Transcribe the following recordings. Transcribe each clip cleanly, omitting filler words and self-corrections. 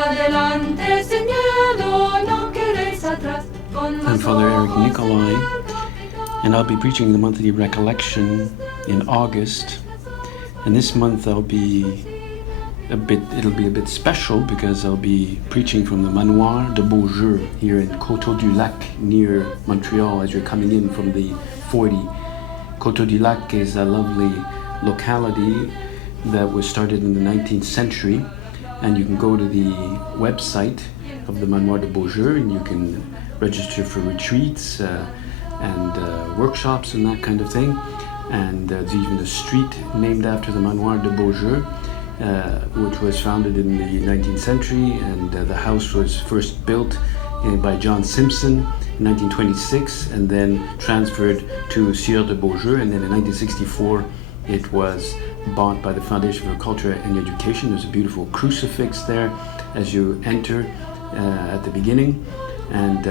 I'm Father Eric Nicolai, and I'll be preaching the monthly recollection in August. And this month it'll be a bit special because I'll be preaching from the Manoir de Beaujeu here in Coteau-du-Lac near Montreal as you're coming in from the 40. Coteau-du-Lac is a lovely locality that was started in the 19th century, and you can go to the website of the Manoir de Beaujeu and you can register for retreats and workshops and that kind of thing. And there's even a street named after the Manoir de Beaujeu, which was founded in the 19th century, and the house was first built by John Simpson in 1926 and then transferred to Sieur de Beaujeu, and then in 1964 it was bought by the Foundation for Culture and Education. There's a beautiful crucifix there as you enter at the beginning, and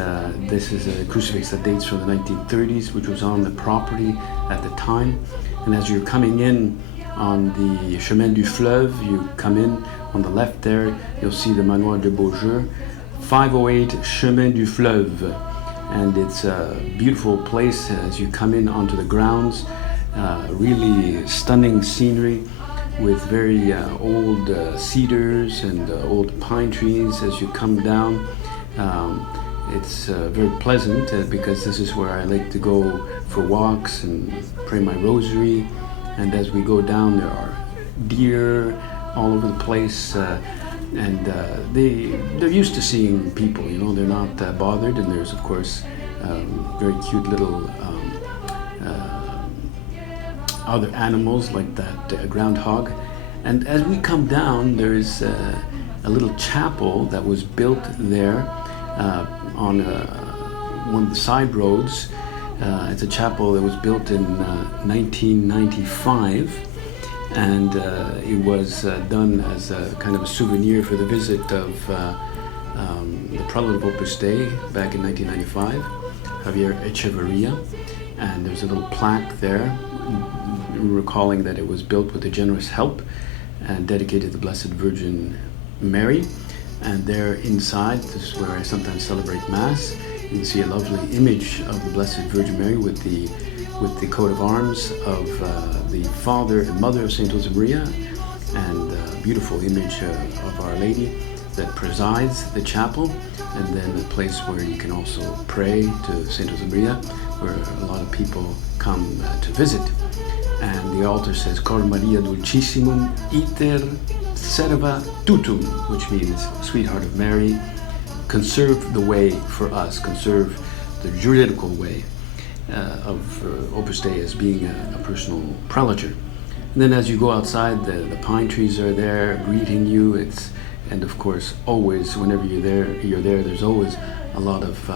this is a crucifix that dates from the 1930s, which was on the property at the time. And as you're coming in on the Chemin du Fleuve, you come in on the left there, you'll see the Manoir de Beaujeu, 508 Chemin du Fleuve, and it's a beautiful place as you come in onto the grounds. Really stunning scenery with very old cedars and old pine trees as you come down. It's very pleasant because this is where I like to go for walks and pray my rosary. And as we go down, there are deer all over the place, and they're used to seeing people. You know, they're not bothered. And there's of course very cute little other animals like that groundhog. And as we come down, there's a little chapel that was built there on one of the side roads. It's a chapel that was built in 1995, and it was done as a kind of a souvenir for the visit of the prelate of Opus Dei back in 1995, Javier Echeverria. And there's a little plaque there recalling that it was built with a generous help and dedicated to the Blessed Virgin Mary. And there inside, this is where I sometimes celebrate Mass, you can see a lovely image of the Blessed Virgin Mary with the coat of arms of the Father and Mother of Saint Josemaria, and a beautiful image of Our Lady that presides the chapel, and then a place where you can also pray to Saint Josemaria, where a lot of people come to visit. And the altar says, Cor Maria Dulcissimum iter serva tutum, which means Sweetheart of Mary, conserve the way for us, conserve the juridical way of Opus Dei as being a personal prelature. And then as you go outside, the pine trees are there greeting you. And of course, always, whenever you're there, there's always a lot of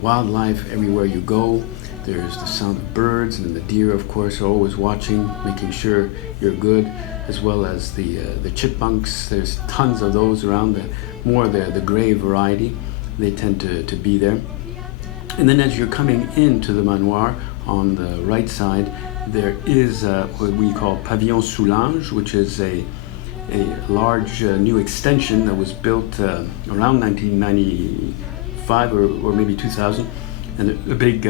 wildlife everywhere you go. There's the sound of birds, and the deer, of course, are always watching, making sure you're good, as well as the chipmunks. There's tons of those around, more the gray variety. They tend to be there. And then as you're coming into the manoir, on the right side, there is what we call Pavillon Soulange, which is a large new extension that was built around 1995 or maybe 2000, and a big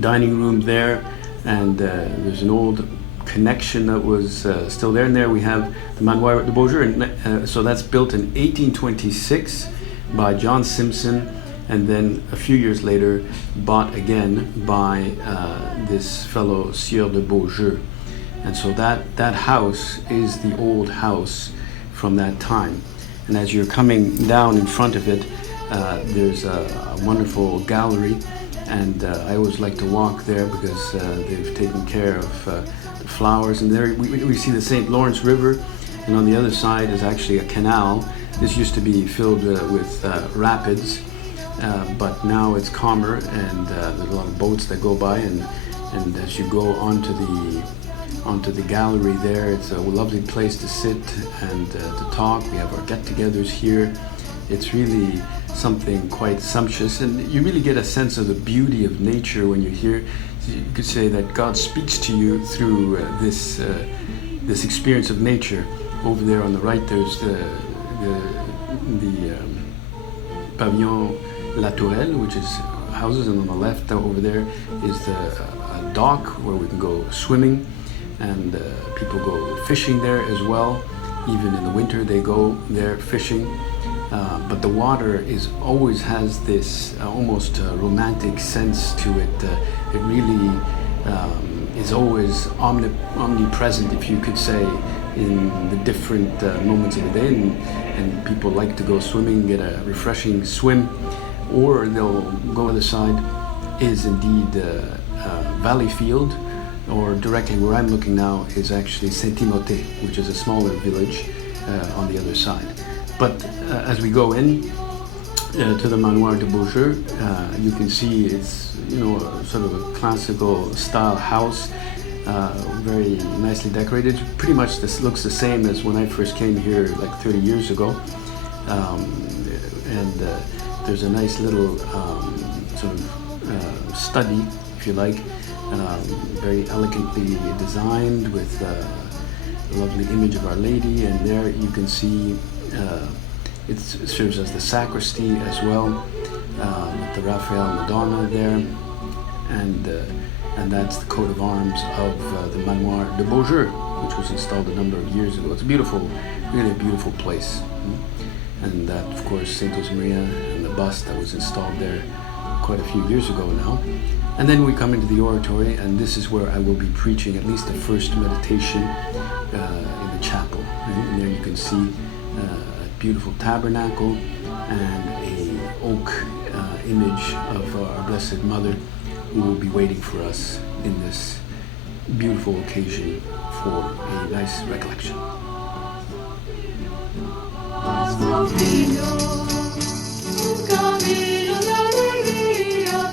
dining room there, and there's an old connection that was still there. And there we have the Manoir de Beaujeu, so that's built in 1826 by John Simpson, and then a few years later bought again by this fellow Sieur de Beaujeu. And so that house is the old house from that time. And as you're coming down in front of it, there's a wonderful gallery, and I always like to walk there because they've taken care of the flowers. And there we see the St. Lawrence River, and on the other side is actually a canal. This used to be filled with rapids, but now it's calmer, and there's a lot of boats that go by, and as you go onto the gallery there, it's a lovely place to sit and to talk. We have our get-togethers here. It's really something quite sumptuous, and you really get a sense of the beauty of nature when you're here. You could say that God speaks to you through this experience of nature. Over there on the right, there's the Pavillon La Tourelle, which is houses, and on the left over there is the dock where we can go swimming, and people go fishing there as well. Even in the winter they go there fishing. But the water always has this almost romantic sense to it. It really is always omnipresent, if you could say, in the different moments of the day, and people like to go swimming, get a refreshing swim, or they'll go to the side is indeed Valleyfield, or directly where I'm looking now is actually Saint-Timothée, which is a smaller village on the other side. But as we go in to the Manoir de Beaujeu, you can see it's sort of a classical style house, very nicely decorated. Pretty much this looks the same as when I first came here like 30 years ago. And there's a nice little sort of study, if you like, very elegantly designed with a lovely image of Our Lady, and there you can see it serves as the sacristy as well, with the Raphael Madonna there, and that's the coat of arms of the Manoir de Beaujeu, which was installed a number of years ago. It's a beautiful, really a beautiful place. And that, of course, Saint Josemaria and the bust that was installed there quite a few years ago now. And then we come into the oratory, and this is where I will be preaching at least the first meditation in the chapel. And there you can see a beautiful tabernacle and a oak image of our Blessed Mother, who will be waiting for us in this beautiful occasion for a nice recollection.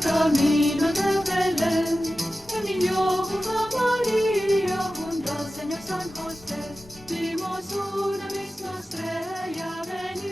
Camino de Belén, el niño junto a María, junto al Señor San José, vimos una misma estrella venir.